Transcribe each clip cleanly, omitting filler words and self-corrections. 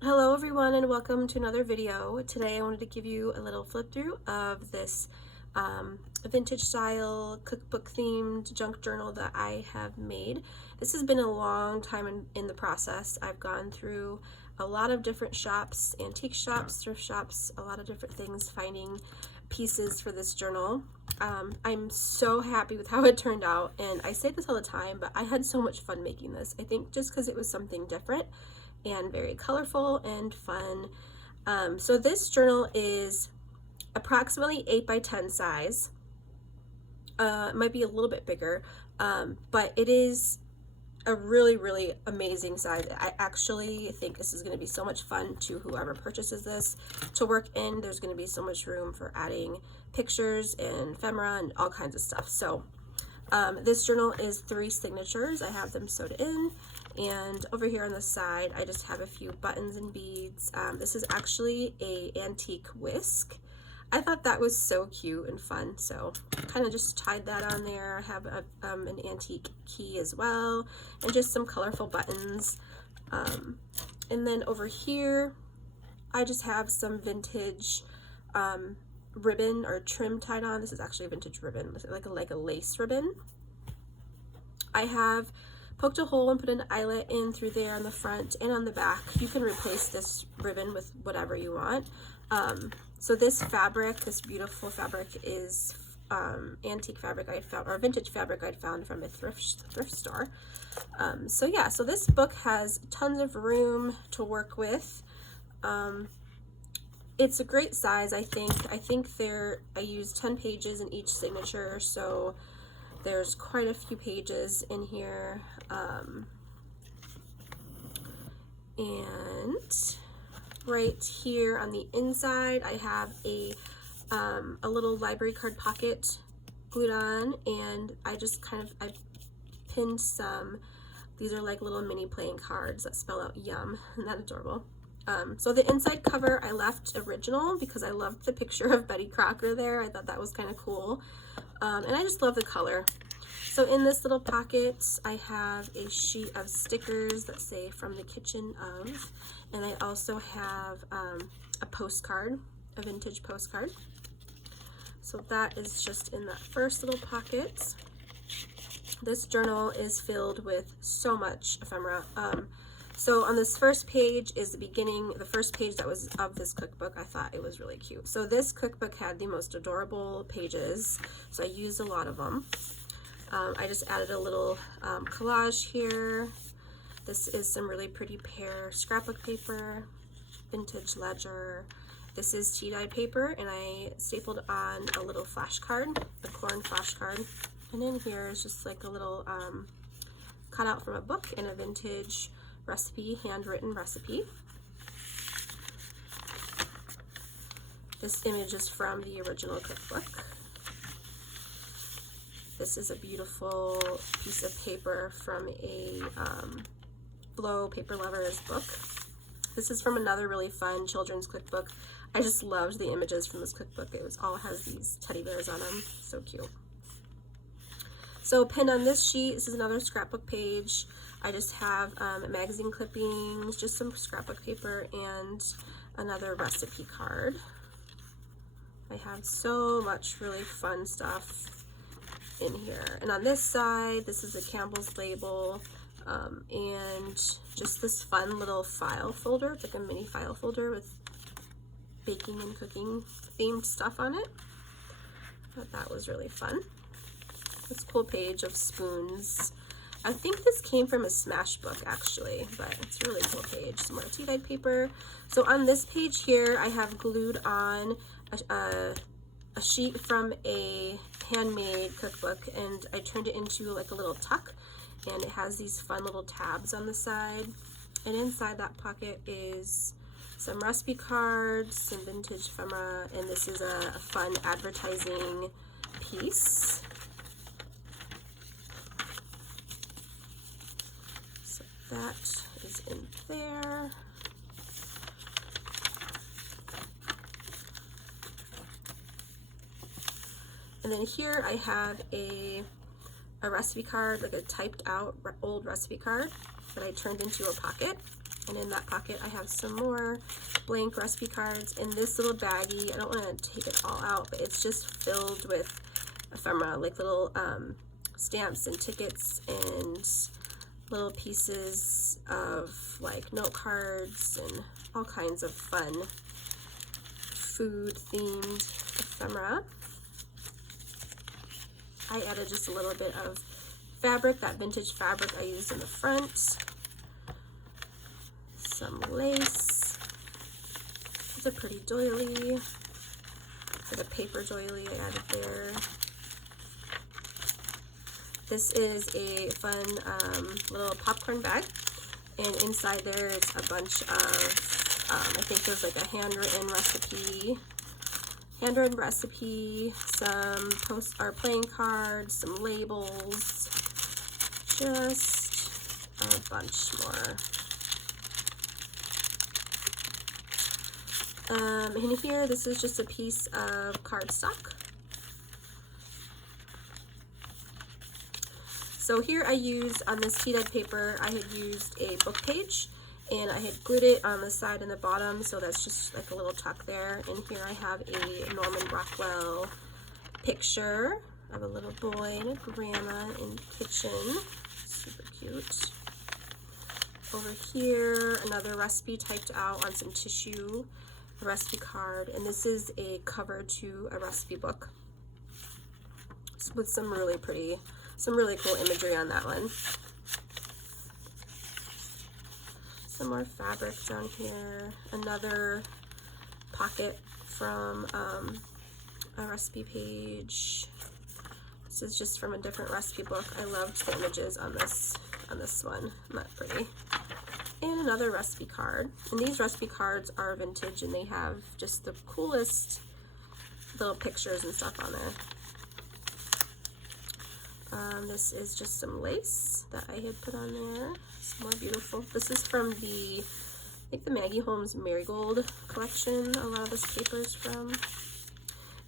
Hello everyone and welcome to another video. Today I wanted to give you a little flip through of this vintage style cookbook themed junk journal that I have made. This has been a long time in the process. I've gone through a lot of different shops, antique shops, thrift shops, a lot of different things, finding pieces for this journal. I'm so happy with how it turned out, and I say this all the time, but I had so much fun making this. I think just because it was something different and very colorful and fun. So this journal is approximately 8 by 10 size. It might be a little bit bigger, but it is a really amazing size. I actually think this is going to be so much fun to whoever purchases this to work in. There's going to be so much room for adding pictures and ephemera and all kinds of stuff. So this journal is 3 signatures. I have them sewed in, and over here on the side I just have a few buttons and beads. This is actually a antique whisk. I thought that was so cute and fun, so kind of just tied that on there. I have an antique key as well, and just some colorful buttons. And then over here I just have some vintage ribbon or trim tied on. This is actually a vintage ribbon, like a lace ribbon. I have poked a hole and put an eyelet in through there on the front and on the back. You can replace this ribbon with whatever you want. So this fabric, this beautiful fabric, is antique fabric I'd found, or vintage fabric I'd found from a thrift store. So yeah, so this book has tons of room to work with. It's a great size, I think. I used 10 pages in each signature, so there's quite a few pages in here. And right here on the inside I have a little library card pocket glued on, and I pinned some, these are like little mini playing cards that spell out yum. Isn't that adorable? So the inside cover I left original because I loved the picture of Betty Crocker there. I thought that was kind of cool, and I just love the color. So in this little pocket I have a sheet of stickers that say "From the Kitchen of," and I also have a postcard, a vintage postcard. So that is just in that first little pocket. This journal is filled with so much ephemera. So on this first page is the first page that was of this cookbook. I thought it was really cute. So this cookbook had the most adorable pages, so I used a lot of them. I just added a little collage here. This is some really pretty pear scrapbook paper, vintage ledger. This is tea-dyed paper, and I stapled on a little flash card, a corn flash card. And in here is just like a little cutout from a book and a vintage recipe, handwritten recipe. This image is from the original cookbook. This is a beautiful piece of paper from a Blow Paper Lovers book. This is from another really fun children's cookbook. I just loved the images from this cookbook. It all has these teddy bears on them. So cute. So pinned on this sheet, this is another scrapbook page. I just have magazine clippings, just some scrapbook paper, and another recipe card. I have so much really fun stuff in here. And on this side, this is a Campbell's label, and just this fun little file folder. It's like a mini file folder with baking and cooking themed stuff on it. I thought that was really fun. This cool page of spoons. I think this came from a Smash book actually, but it's a really cool page. Some more tea-dyed paper. So on this page here, I have glued on a sheet from a handmade cookbook, and I turned it into like a little tuck, and it has these fun little tabs on the side. And inside that pocket is some recipe cards, some vintage ephemera, and this is a fun advertising piece. So that is in there. And then here I have a recipe card, like a typed out old recipe card that I turned into a pocket. And in that pocket I have some more blank recipe cards. In this little baggie, I don't want to take it all out, but it's just filled with ephemera, like little stamps and tickets and little pieces of like note cards and all kinds of fun food themed ephemera. I added just a little bit of fabric, that vintage fabric I used in the front. Some lace. It's a pretty doily. It's a paper doily I added there. This is a fun little popcorn bag, and inside there is a bunch of, I think there's like a handwritten recipe, some playing cards, some labels, just a bunch more. In here, this is just a piece of cardstock. So here I used, on this tea dyed paper, I had used a book page, and I had glued it on the side and the bottom, so that's just like a little tuck there. And here I have a Norman Rockwell picture of a little boy and a grandma in the kitchen. Super cute. Over here, another recipe typed out on some tissue, a recipe card, and this is a cover to a recipe book with some really cool imagery on that one. Some more fabric down here. Another pocket from a recipe page. This is just from a different recipe book. I loved the images on this one. Isn't that pretty? And another recipe card. And these recipe cards are vintage, and they have just the coolest little pictures and stuff on there. This is just some lace that I had put on there. It's more beautiful. This is from I think the Maggie Holmes Marigold collection, a lot of this paper is from.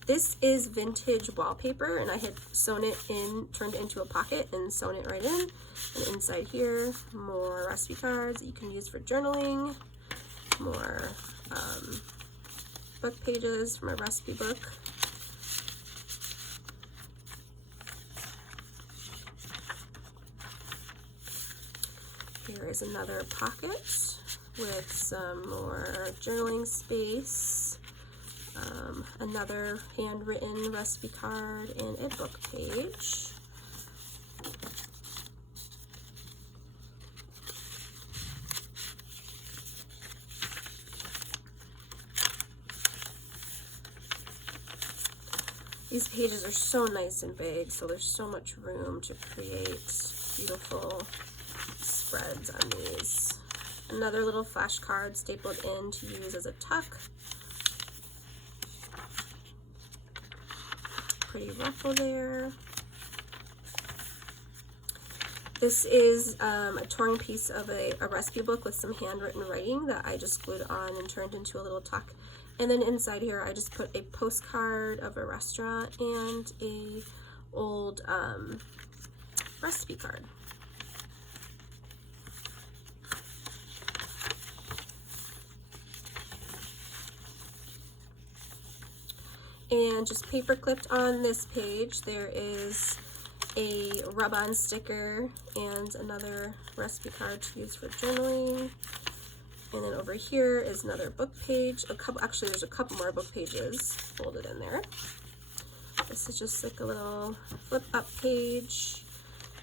This is vintage wallpaper, and I had sewn it in, turned it into a pocket and sewn it right in. And inside here, more recipe cards that you can use for journaling, more book pages from a recipe book. Here is another pocket with some more journaling space, another handwritten recipe card, and a book page. These pages are so nice and big, so there's so much room to create beautiful spreads on these. Another little flashcard stapled in to use as a tuck. Pretty ruffle there. This is a torn piece of a recipe book with some handwritten writing that I just glued on and turned into a little tuck. And then inside here I just put a postcard of a restaurant and a old recipe card. And just paper clipped on this page, there is a rub-on sticker and another recipe card to use for journaling. And then over here is another book page. Actually, there's a couple more book pages folded in there. This is just like a little flip-up page.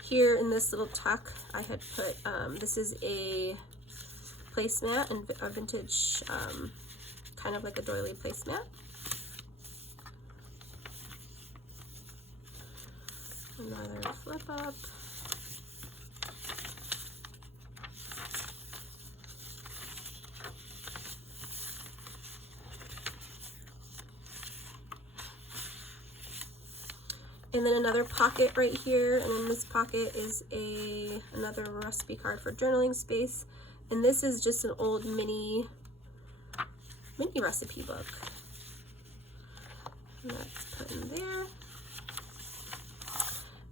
Here in this little tuck, I had put, this is a placemat, and a vintage, kind of like a doily placemat. Another flip up. And then another pocket right here, and in this pocket is another recipe card for journaling space. And this is just an old mini recipe book. And that's put in there.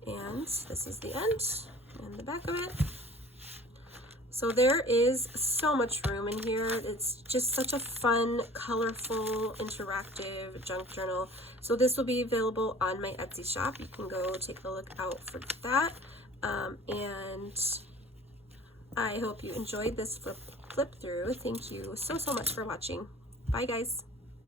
And this is the end and the back of it. So there is so much room in here. It's just such a fun, colorful, interactive junk journal. So this will be available on my Etsy shop. You can go take a look out for that. And I hope you enjoyed this flip through. Thank you so much for watching. Bye guys.